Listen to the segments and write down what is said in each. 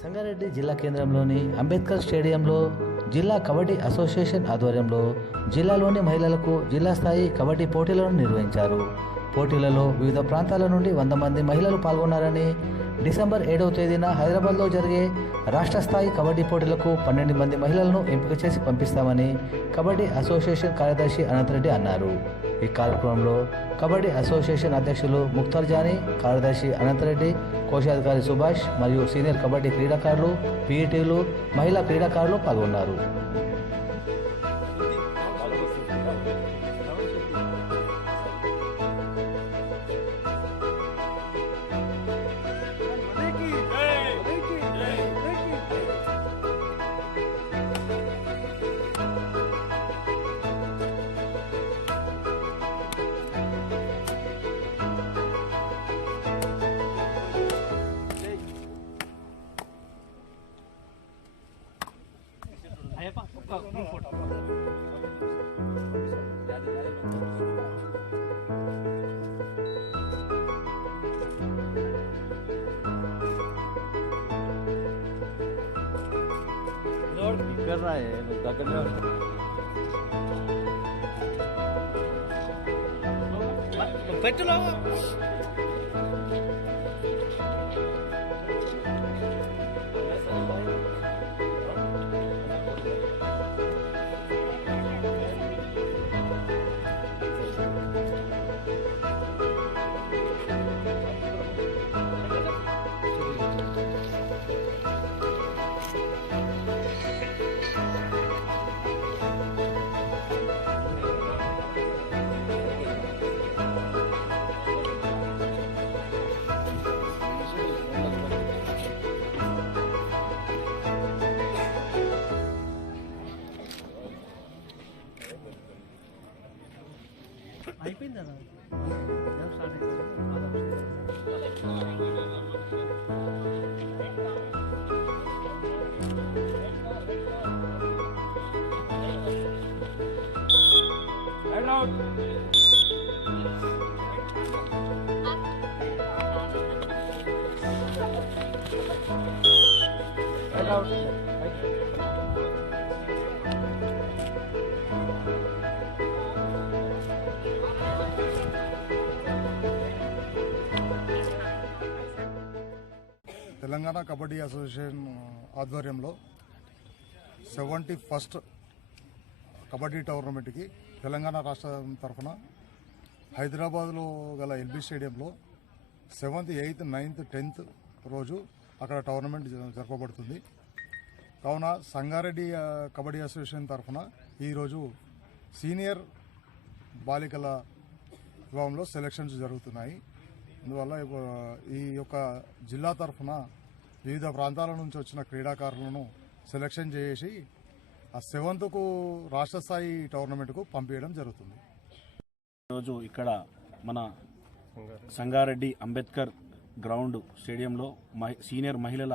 సంగారెడ్డి జిల్లా కేంద్రంలోని అంబేద్కర్ స్టేడియంలో జిల్లా కబడ్డీ అసోసియేషన్ ఆధ్వర్యంలో జిల్లాలోని మహిళలకు జిల్లా స్థాయి కబడ్డీ పోటీలను నిర్వహించారు. పోటీలలో వివిధ ప్రాంతాల నుండి వంద మంది మహిళలు పాల్గొన్నారని డిసెంబర్ ఏడవ తేదీన హైదరాబాద్లో జరిగే రాష్ట్ర స్థాయి కబడ్డీ పోటీలకు పన్నెండు మంది మహిళలను ఎంపిక చేసి పంపిస్తామని కబడ్డీ అసోసియేషన్ కార్యదర్శి అనంతరెడ్డి అన్నారు. ఈ కార్యక్రమంలో కబడ్డీ అసోసియేషన్ అధ్యక్షులు ముక్తార్ జానీ కార్యదర్శి అనంతరెడ్డి కోశాధికారి సుభాష్ మరియు సీనియర్ కబడ్డీ క్రీడాకారులు పీఈటీలు మహిళా క్రీడాకారులు పాల్గొన్నారు. कर रहा है उसका करने पेट्रोल అన్న తెలంగాణ కబడ్డీ అసోసియేషన్ ఆధ్వర్యంలో సెవెంటీ ఫస్ట్ కబడ్డీ టోర్నమెంట్కి తెలంగాణ రాష్ట్రం తరఫున హైదరాబాద్లో గల ఎల్బీ స్టేడియంలో సెవెంత్ ఎయిత్ నైన్త్ టెన్త్ రోజు అక్కడ టోర్నమెంట్ జరపబడుతుంది. కావున సంగారెడ్డి కబడ్డీ అసోసియేషన్ తరఫున ఈరోజు సీనియర్ బాలికల విభాగంలో సెలక్షన్స్ జరుగుతున్నాయి. అందువల్ల ఈ యొక్క జిల్లా తరఫున వివిధ ప్రాంతాల నుంచి వచ్చిన క్రీడాకారులను సెలక్షన్ చేసి ఆ సెవెంత్కు రాష్ట్ర స్థాయి టోర్నమెంట్కు పంపించడం జరుగుతుంది. ఈరోజు ఇక్కడ మన సంగారెడ్డి అంబేద్కర్ గ్రౌండ్ స్టేడియంలో మహి- సీనియర్ మహిళల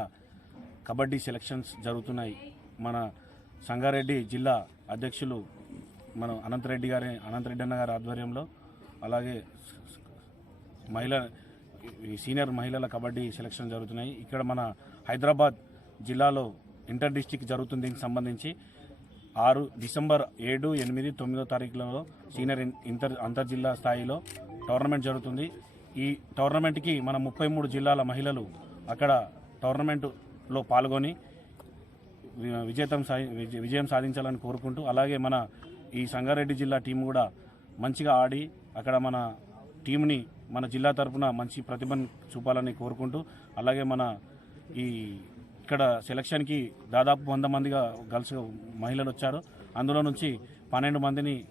కబడ్డీ సెలక్షన్స్ జరుగుతున్నాయి. మన సంగారెడ్డి జిల్లా అధ్యక్షులు మన అనంతరెడ్డి గారి అనంతరెడ్డి అన్న గారి ఆధ్వర్యంలో అలాగే మహిళ ఈ సీనియర్ మహిళల కబడ్డీ సెలక్షన్ జరుగుతున్నాయి. ఇక్కడ మన హైదరాబాద్ జిల్లాలో ఇంటర్ డిస్టిక్ జరుగుతుంది దీనికి సంబంధించి. ఆరు డిసెంబర్ ఏడు ఎనిమిది తొమ్మిదో తారీఖులలో సీనియర్ ఇంటర్ అంతర్ జిల్లా స్థాయిలో టోర్నమెంట్ జరుగుతుంది. ఈ టోర్నమెంట్కి మన ముప్పై మూడు జిల్లాల మహిళలు అక్కడ టోర్నమెంటులో పాల్గొని విజేతం విజయం సాధించాలని కోరుకుంటూ అలాగే మన ఈ సంగారెడ్డి జిల్లా టీం కూడా మంచిగా ఆడి అక్కడ మన టీంని మన జిల్లా తరపున మంచి ప్రతిభను చూపాలని కోరుకుంటూ అలాగే మన ఈ ఇక్కడ సెలక్షన్కి దాదాపు వంద మందిగా గర్ల్స్ మహిళలు వచ్చారు. అందులో నుంచి పన్నెండు మందిని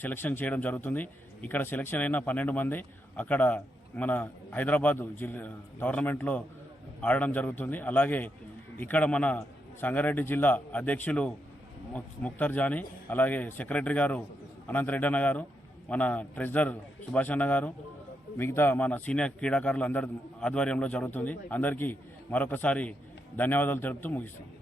సెలక్షన్ చేయడం జరుగుతుంది. ఇక్కడ సెలక్షన్ అయిన పన్నెండు మంది అక్కడ మన హైదరాబాద్ జిల్లా టోర్నమెంట్లో ఆడడం జరుగుతుంది. అలాగే ఇక్కడ మన సంగారెడ్డి జిల్లా అధ్యక్షులు ముక్- ముక్తర్ జానీ అలాగే సెక్రటరీ గారు అనంతరెడ్డి అన్న గారు మన ట్రెజరర్ సుభాష్ అన్న గారు మిగతా మన సీనియర్ క్రీడాకారులు అందరి ఆధ్వర్యంలో జరుగుతుంది. అందరికీ మరొకసారి ధన్యవాదాలు తెలుపుతూ ముగిస్తున్నాం.